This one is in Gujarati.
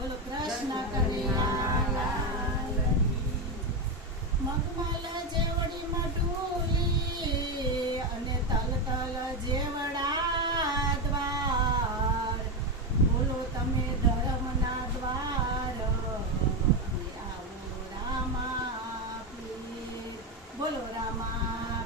બોલો, કૃષ્ણ મગમાલા જેવડીમાં ડોલી અને તલ તલ જેવડા દ્વાર. બોલો તમે ધર્મના દ્વાર. આવો રામા બોલો રામા